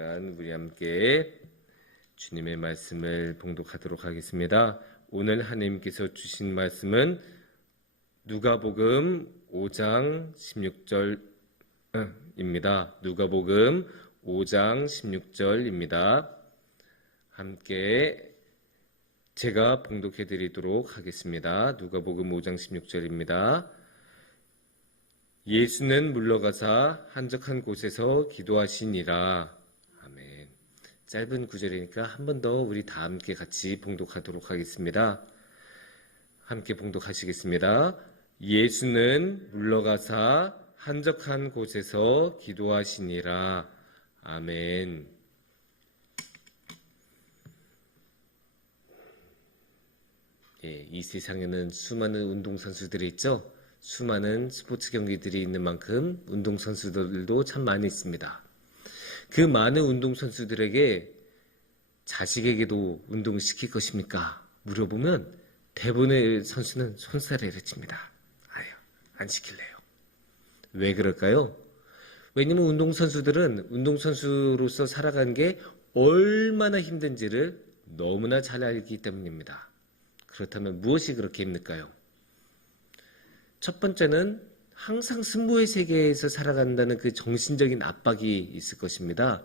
우리 함께 주님의 말씀을 봉독하도록 하겠습니다. 오늘 하나님께서 주신 말씀은 누가복음 5장 16절입니다. 누가복음 5장 16절입니다. 함께 제가 봉독해 드리도록 하겠습니다. 누가복음 5장 16절입니다. 예수는 물러가사 한적한 곳에서 기도하시니라. 아멘. 짧은 구절이니까 한 번 더 우리 다 함께 같이 봉독하도록 하겠습니다. 함께 봉독하시겠습니다. 예수는 물러가사 한적한 곳에서 기도하시니라. 아멘. 이 세상에는 수많은 운동선수들이 있죠. 수많은 스포츠 경기들이 있는 만큼 운동선수들도 참 많이 있습니다. 그 많은 운동선수들에게 자식에게도 운동을 시킬 것입니까? 물어보면 대부분의 선수는 손사래를 칩니다. 아유, 안 시킬래요. 왜 그럴까요? 왜냐면 운동선수들은 운동선수로서 살아가는 게 얼마나 힘든지를 너무나 잘 알기 때문입니다. 그렇다면 무엇이 그렇게 힘들까요? 첫 번째는 항상 승부의 세계에서 살아간다는 그 정신적인 압박이 있을 것입니다.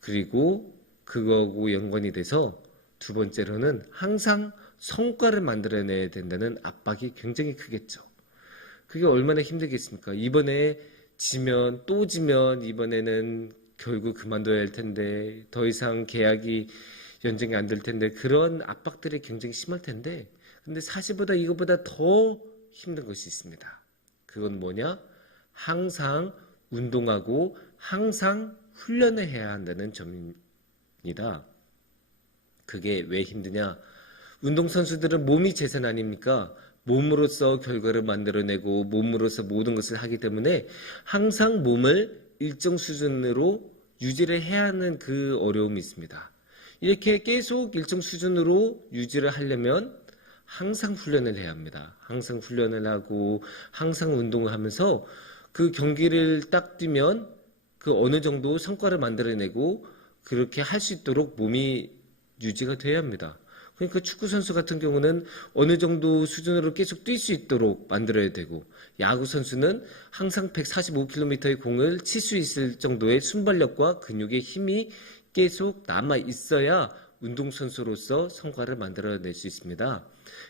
그리고 그거하고 연관이 돼서 두 번째로는 항상 성과를 만들어내야 된다는 압박이 굉장히 크겠죠. 그게 얼마나 힘들겠습니까? 이번에 지면 또 지면 이번에는 결국 그만둬야 할 텐데 더 이상 계약이 연장이 안 될 텐데 그런 압박들이 굉장히 심할 텐데 근데 사실보다 이것보다 더 힘든 것이 있습니다. 그건 뭐냐? 항상 운동하고 항상 훈련을 해야 한다는 점입니다. 그게 왜 힘드냐? 운동선수들은 몸이 재산 아닙니까? 몸으로서 결과를 만들어내고 몸으로서 모든 것을 하기 때문에 항상 몸을 일정 수준으로 유지를 해야 하는 그 어려움이 있습니다. 이렇게 계속 일정 수준으로 유지를 하려면 항상 훈련을 해야 합니다. 항상 훈련을 하고 항상 운동을 하면서 그 경기를 딱 뛰면 그 어느 정도 성과를 만들어내고 그렇게 할 수 있도록 몸이 유지가 돼야 합니다. 그러니까 축구선수 같은 경우는 어느 정도 수준으로 계속 뛸 수 있도록 만들어야 되고 야구선수는 항상 145km의 공을 칠 수 있을 정도의 순발력과 근육의 힘이 계속 남아 있어야 운동선수로서 성과를 만들어낼 수 있습니다.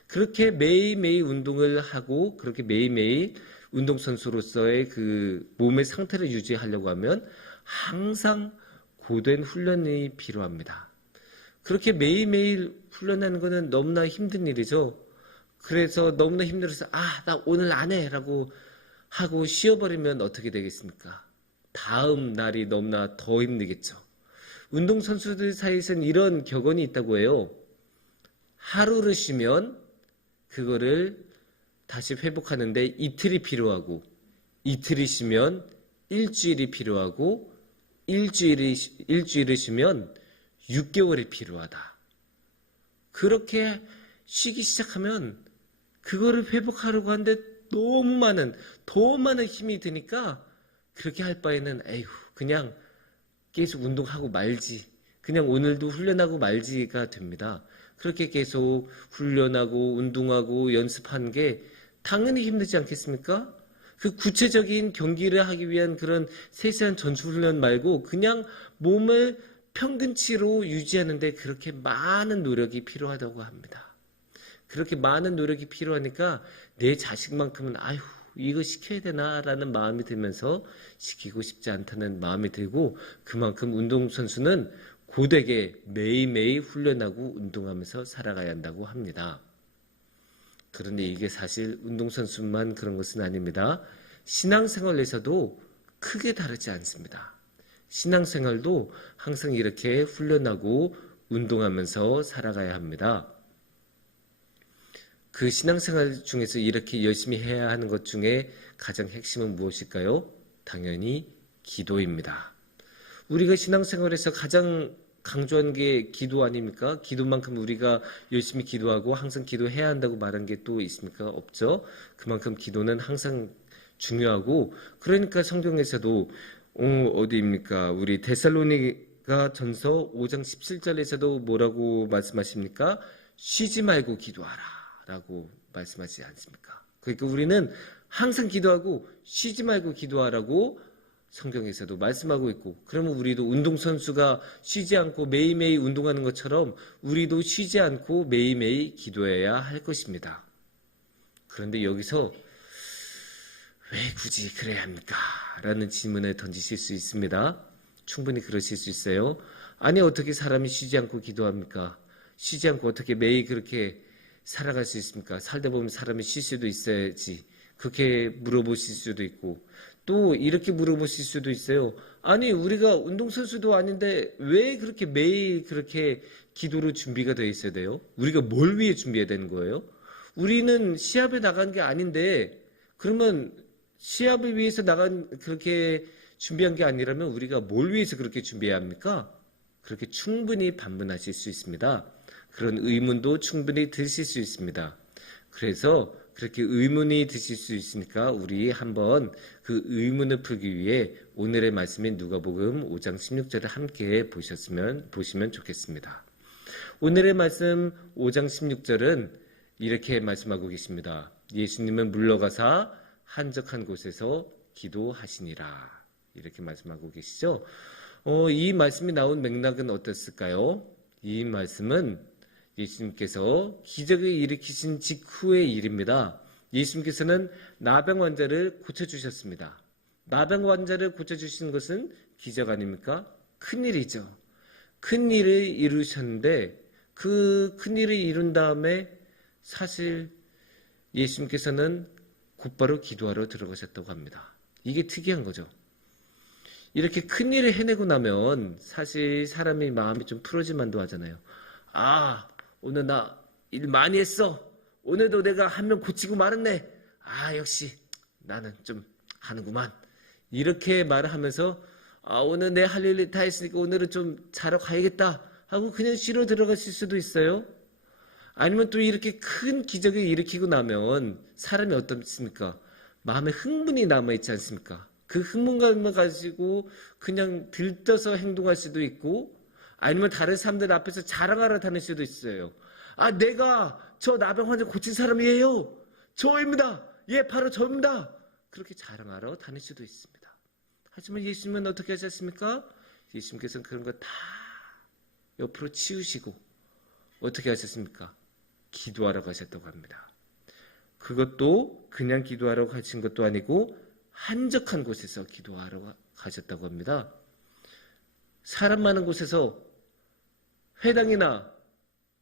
그렇게 매일매일 운동을 하고 그렇게 매일매일 운동선수로서의 그 몸의 상태를 유지하려고 하면 항상 고된 훈련이 필요합니다. 그렇게 매일매일 훈련하는 것은 너무나 힘든 일이죠. 그래서 너무나 힘들어서 나 오늘 안 해 라고 하고 쉬어버리면 어떻게 되겠습니까? 다음 날이 너무나 더 힘들겠죠. 운동선수들 사이에서는 이런 격언이 있다고 해요. 하루를 쉬면 그거를 다시 회복하는데 이틀이 필요하고 이틀이 쉬면 일주일이 필요하고 일주일을 쉬면 6개월이 필요하다. 그렇게 쉬기 시작하면 그거를 회복하려고 하는데 더 많은 힘이 드니까 그렇게 할 바에는 그냥 계속 운동하고 말지. 그냥 오늘도 훈련하고 말지가 됩니다. 그렇게 계속 훈련하고 운동하고 연습하는 게 당연히 힘들지 않겠습니까? 그 구체적인 경기를 하기 위한 그런 세세한 전술훈련 말고 그냥 몸을 평균치로 유지하는데 그렇게 많은 노력이 필요하다고 합니다. 그렇게 많은 노력이 필요하니까 내 자식만큼은 이거 시켜야 되나라는 마음이 들면서 시키고 싶지 않다는 마음이 들고 그만큼 운동선수는 고되게 매일매일 훈련하고 운동하면서 살아가야 한다고 합니다. 그런데 이게 사실 운동선수만 그런 것은 아닙니다. 신앙생활에서도 크게 다르지 않습니다. 신앙생활도 항상 이렇게 훈련하고 운동하면서 살아가야 합니다. 그 신앙생활 중에서 이렇게 열심히 해야 하는 것 중에 가장 핵심은 무엇일까요? 당연히 기도입니다. 우리가 신앙생활에서 가장 강조한 게 기도 아닙니까? 기도만큼 우리가 열심히 기도하고 항상 기도해야 한다고 말한 게 또 있습니까? 없죠. 그만큼 기도는 항상 중요하고 그러니까 성경에서도 어디입니까? 우리 데살로니가 전서 5장 17절에서도 뭐라고 말씀하십니까? 쉬지 말고 기도하라 라고 말씀하지 않습니까? 그러니까 우리는 항상 기도하고 쉬지 말고 기도하라고 성경에서도 말씀하고 있고, 그러면 우리도 운동선수가 쉬지 않고 매일매일 운동하는 것처럼 우리도 쉬지 않고 매일매일 기도해야 할 것입니다. 그런데 여기서 왜 굳이 그래야 합니까? 라는 질문을 던지실 수 있습니다. 충분히 그러실 수 있어요. 아니, 어떻게 사람이 쉬지 않고 기도합니까? 쉬지 않고 어떻게 매일 그렇게 살아갈 수 있습니까? 살다 보면 사람이 쉴 수도 있어야지. 그렇게 물어보실 수도 있고, 또 이렇게 물어보실 수도 있어요. 아니, 우리가 운동선수도 아닌데 왜 그렇게 매일 그렇게 기도로 준비가 되어 있어야 돼요? 우리가 뭘 위해 준비해야 되는 거예요? 우리는 시합에 나간 게 아닌데, 그러면 시합을 위해서 그렇게 준비한 게 아니라면 우리가 뭘 위해서 그렇게 준비해야 합니까? 그렇게 충분히 반문하실 수 있습니다. 그런 의문도 충분히 드실 수 있습니다. 그래서 그렇게 의문이 드실 수 있으니까 우리 한번 그 의문을 풀기 위해 오늘의 말씀인 누가복음 5장 16절을 함께 보시면 좋겠습니다. 오늘의 말씀 5장 16절은 이렇게 말씀하고 계십니다. 예수님은 물러가사 한적한 곳에서 기도하시니라. 이렇게 말씀하고 계시죠. 이 말씀이 나온 맥락은 어땠을까요? 이 말씀은 예수님께서 기적을 일으키신 직후의 일입니다. 예수님께서는 나병 환자를 고쳐주셨습니다. 나병 환자를 고쳐주신 것은 기적 아닙니까? 큰일이죠. 큰일을 이루셨는데 그 큰일을 이룬 다음에 사실 예수님께서는 곧바로 기도하러 들어가셨다고 합니다. 이게 특이한 거죠. 이렇게 큰일을 해내고 나면 사실 사람이 마음이 좀 풀어질만도 하잖아요. 아, 오늘 나 일 많이 했어. 오늘도 내가 한 명 고치고 말았네. 아, 역시 나는 좀 하는구만. 이렇게 말을 하면서 오늘 내 할 일 다 했으니까 오늘은 좀 자러 가야겠다 하고 그냥 쉬러 들어가실 수도 있어요. 아니면 또 이렇게 큰 기적을 일으키고 나면 사람이 어떻습니까? 마음에 흥분이 남아있지 않습니까? 그 흥분감을 가지고 그냥 들떠서 행동할 수도 있고, 아니면 다른 사람들 앞에서 자랑하러 다닐 수도 있어요. 아, 내가 저 나병 환자 고친 사람이에요. 저입니다. 예, 바로 저입니다. 그렇게 자랑하러 다닐 수도 있습니다. 하지만 예수님은 어떻게 하셨습니까? 예수님께서는 그런 거 다 옆으로 치우시고 어떻게 하셨습니까? 기도하러 가셨다고 합니다. 그것도 그냥 기도하러 가신 것도 아니고 한적한 곳에서 기도하러 가셨다고 합니다. 사람 많은 곳에서 회당이나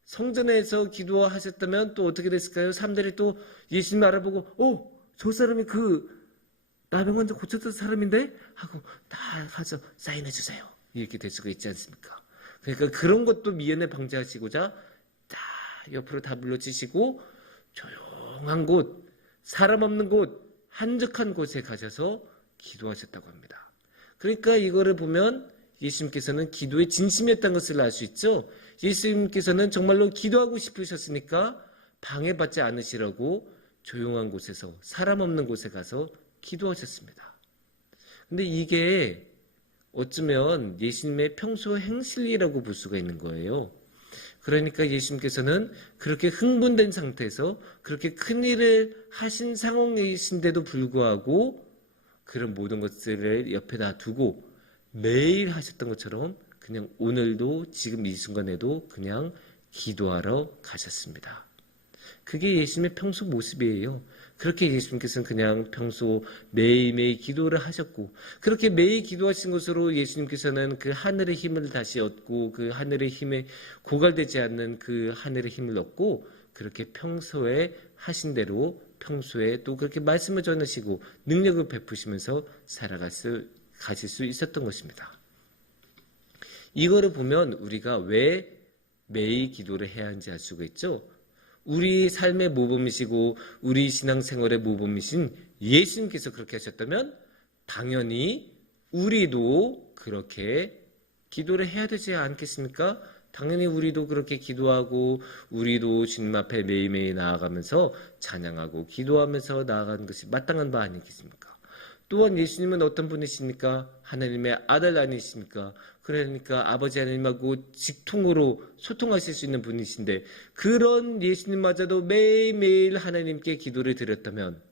성전에서 기도하셨다면 또 어떻게 됐을까요? 사람들이 또 예수님 알아보고 저 사람이 그 나병 환자 고쳤던 사람인데? 하고 다 가서 사인해 주세요. 이렇게 될 수가 있지 않습니까? 그러니까 그런 것도 미연에 방지하시고자 다 옆으로 다 물러지시고 조용한 곳, 사람 없는 곳, 한적한 곳에 가셔서 기도하셨다고 합니다. 그러니까 이거를 보면 예수님께서는 기도에 진심이었다는 것을 알 수 있죠. 예수님께서는 정말로 기도하고 싶으셨으니까 방해받지 않으시라고 조용한 곳에서 사람 없는 곳에 가서 기도하셨습니다. 근데 이게 어쩌면 예수님의 평소 행실이라고 볼 수가 있는 거예요. 그러니까 예수님께서는 그렇게 흥분된 상태에서 그렇게 큰 일을 하신 상황이신데도 불구하고 그런 모든 것들을 옆에다 두고 매일 하셨던 것처럼 그냥 오늘도 지금 이 순간에도 그냥 기도하러 가셨습니다. 그게 예수님의 평소 모습이에요. 그렇게 예수님께서는 그냥 평소 매일매일 기도를 하셨고, 그렇게 매일 기도하신 것으로 예수님께서는 그 하늘의 힘을 다시 얻고, 그 하늘의 힘에 고갈되지 않는 그 하늘의 힘을 얻고, 그렇게 평소에 하신 대로 평소에 또 그렇게 말씀을 전하시고 능력을 베푸시면서 가실 수 있었던 것입니다. 이거를 보면 우리가 왜 매일 기도를 해야 하는지 알 수가 있죠. 우리 삶의 모범이시고 우리 신앙생활의 모범이신 예수님께서 그렇게 하셨다면 당연히 우리도 그렇게 기도를 해야 되지 않겠습니까? 당연히 우리도 그렇게 기도하고 우리도 주님 앞에 매일매일 나아가면서 찬양하고 기도하면서 나아가는 것이 마땅한 바 아니겠습니까? 또한 예수님은 어떤 분이십니까? 하나님의 아들 아니십니까? 그러니까 아버지 하나님하고 직통으로 소통하실 수 있는 분이신데 그런 예수님마저도 매일매일 하나님께 기도를 드렸다면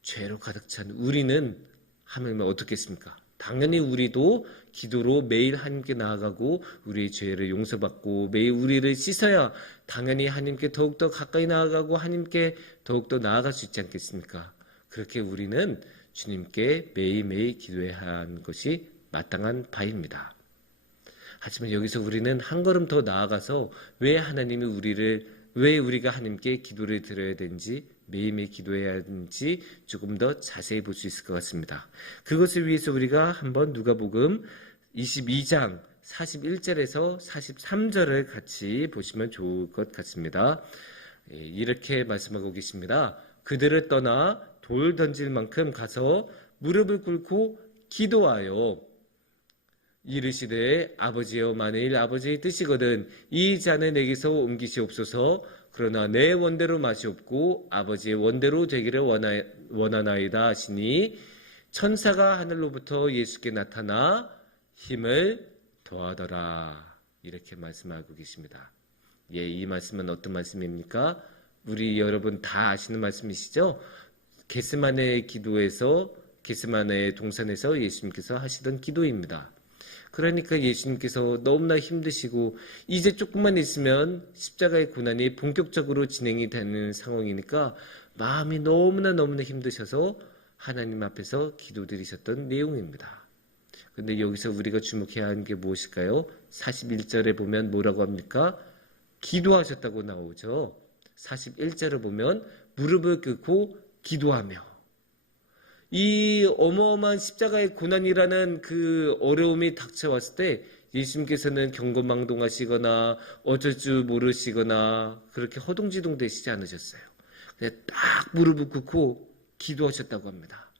죄로 가득 찬 우리는 하나님을 어떻겠습니까? 당연히 우리도 기도로 매일 하나님께 나아가고 우리의 죄를 용서받고 매일 우리를 씻어야 당연히 하나님께 더욱더 가까이 나아가고 하나님께 더욱더 나아갈 수 있지 않겠습니까? 그렇게 우리는 주님께 매일매일 기도해야 하는 것이 마땅한 바입니다. 하지만 여기서 우리는 한 걸음 더 나아가서 왜 우리가 하나님께 기도를 드려야 되는지 매일매일 기도해야 하는지 조금 더 자세히 볼 수 있을 것 같습니다. 그것을 위해서 우리가 한번 누가복음 22장 41절에서 43절을 같이 보시면 좋을 것 같습니다. 이렇게 말씀하고 계십니다. 그들을 떠나 돌 던질 만큼 가서 무릎을 꿇고 기도하여 이르시되 아버지여 만일 아버지의 뜻이거든 이 잔을 내게서 옮기시옵소서. 그러나 내 원대로 마시옵고 아버지의 원대로 되기를 원하나이다 하시니 천사가 하늘로부터 예수께 나타나 힘을 더하더라. 이렇게 말씀하고 계십니다. 이 말씀은 어떤 말씀입니까? 우리 여러분 다 아시는 말씀이시죠? 겟세마네 동산에서 예수님께서 하시던 기도입니다. 그러니까 예수님께서 너무나 힘드시고 이제 조금만 있으면 십자가의 고난이 본격적으로 진행이 되는 상황이니까 마음이 너무나 힘드셔서 하나님 앞에서 기도드리셨던 내용입니다. 그런데 여기서 우리가 주목해야 하는 게 무엇일까요? 41절에 보면 뭐라고 합니까? 기도하셨다고 나오죠. 41절을 보면 무릎을 꿇고 기도하며 이 어마어마한 십자가의 고난이라는 그 어려움이 닥쳐왔을 때 예수님께서는 경거망동하시거나 어쩔 줄 모르시거나 그렇게 허둥지둥 되시지 않으셨어요. 그냥 딱 무릎을 꿇고 기도하셨다고 합니다.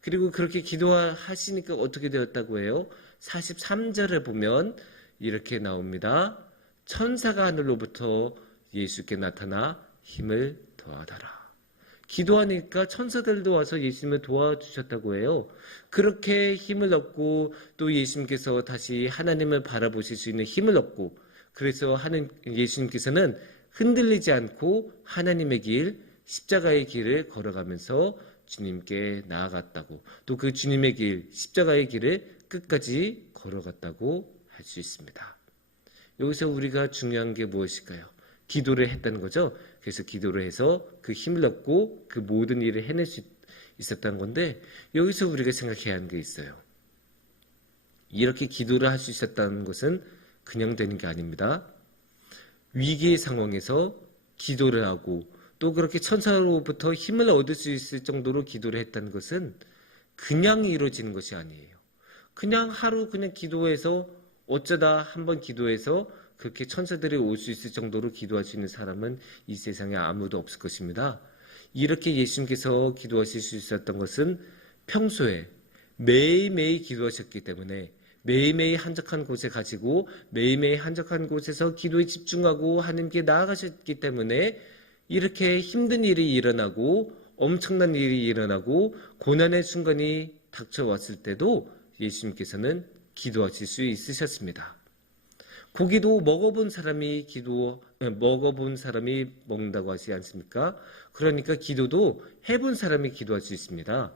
그리고 그렇게 기도하시니까 어떻게 되었다고 해요? 43절에 보면 이렇게 나옵니다. 천사가 하늘로부터 예수께 나타나 힘을 더하더라. 기도하니까 천사들도 와서 예수님을 도와주셨다고 해요. 그렇게 힘을 얻고 또 예수님께서 다시 하나님을 바라보실 수 있는 힘을 얻고 그래서 예수님께서는 흔들리지 않고 하나님의 길, 십자가의 길을 걸어가면서 주님께 나아갔다고 또 그 주님의 길, 십자가의 길을 끝까지 걸어갔다고 할 수 있습니다. 여기서 우리가 중요한 게 무엇일까요? 기도를 했다는 거죠. 그래서 기도를 해서 그 힘을 얻고 그 모든 일을 해낼 수 있었다는 건데 여기서 우리가 생각해야 하는 게 있어요. 이렇게 기도를 할 수 있었다는 것은 그냥 되는 게 아닙니다. 위기의 상황에서 기도를 하고 또 그렇게 천사로부터 힘을 얻을 수 있을 정도로 기도를 했다는 것은 그냥 이루어지는 것이 아니에요. 그냥 하루 그냥 기도해서 어쩌다 한번 기도해서 그렇게 천사들이 올 수 있을 정도로 기도할 수 있는 사람은 이 세상에 아무도 없을 것입니다. 이렇게 예수님께서 기도하실 수 있었던 것은 평소에 매일매일 기도하셨기 때문에 매일매일 한적한 곳에 가시고 매일매일 한적한 곳에서 기도에 집중하고 하나님께 나아가셨기 때문에 이렇게 힘든 일이 일어나고 엄청난 일이 일어나고 고난의 순간이 닥쳐왔을 때도 예수님께서는 기도하실 수 있으셨습니다. 고기도 먹어본 사람이 먹는다고 하지 않습니까? 그러니까 기도도 해본 사람이 기도할 수 있습니다.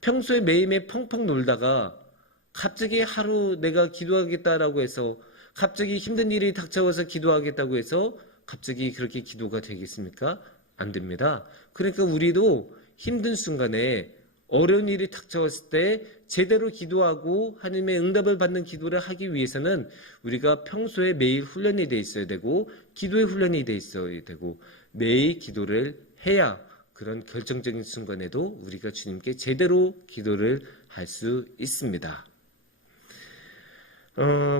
평소에 매일매일 펑펑 놀다가 갑자기 하루 내가 기도하겠다라고 해서 갑자기 힘든 일이 닥쳐와서 기도하겠다고 해서 갑자기 그렇게 기도가 되겠습니까? 안 됩니다. 그러니까 우리도 힘든 순간에 어려운 일이 닥쳐왔을 때 제대로 기도하고 하나님의 응답을 받는 기도를 하기 위해서는 우리가 평소에 매일 훈련이 돼 있어야 되고 기도의 훈련이 돼 있어야 되고 매일 기도를 해야 그런 결정적인 순간에도 우리가 주님께 제대로 기도를 할 수 있습니다.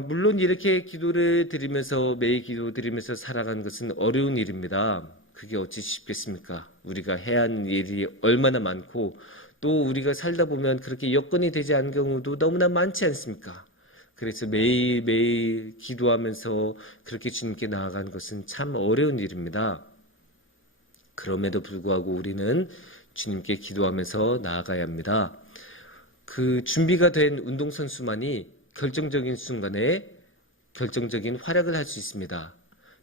물론 이렇게 기도를 드리면서 매일 기도 드리면서 살아가는 것은 어려운 일입니다. 그게 어찌 쉽겠습니까? 우리가 해야 하는 일이 얼마나 많고 또 우리가 살다 보면 그렇게 여건이 되지 않은 경우도 너무나 많지 않습니까? 그래서 매일매일 기도하면서 그렇게 주님께 나아가는 것은 참 어려운 일입니다. 그럼에도 불구하고 우리는 주님께 기도하면서 나아가야 합니다. 그 준비가 된 운동선수만이 결정적인 순간에 결정적인 활약을 할 수 있습니다.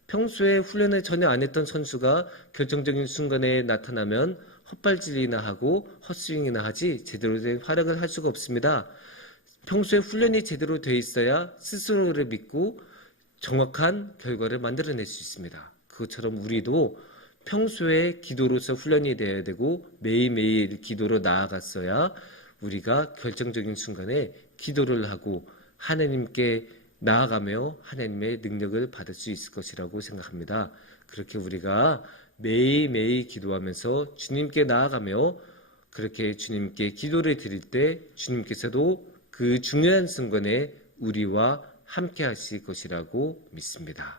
평소에 훈련을 전혀 안 했던 선수가 결정적인 순간에 나타나면 헛발질이나 하고 헛스윙이나 하지 제대로 된 활약을 할 수가 없습니다. 평소에 훈련이 제대로 돼 있어야 스스로를 믿고 정확한 결과를 만들어낼 수 있습니다. 그것처럼 우리도 평소에 기도로서 훈련이 되어야 되고 매일매일 기도로 나아갔어야 우리가 결정적인 순간에 기도를 하고 하나님께 나아가며 하나님의 능력을 받을 수 있을 것이라고 생각합니다. 그렇게 우리가 매일매일 기도하면서 주님께 나아가며 그렇게 주님께 기도를 드릴 때 주님께서도 그 중요한 순간에 우리와 함께 하실 것이라고 믿습니다.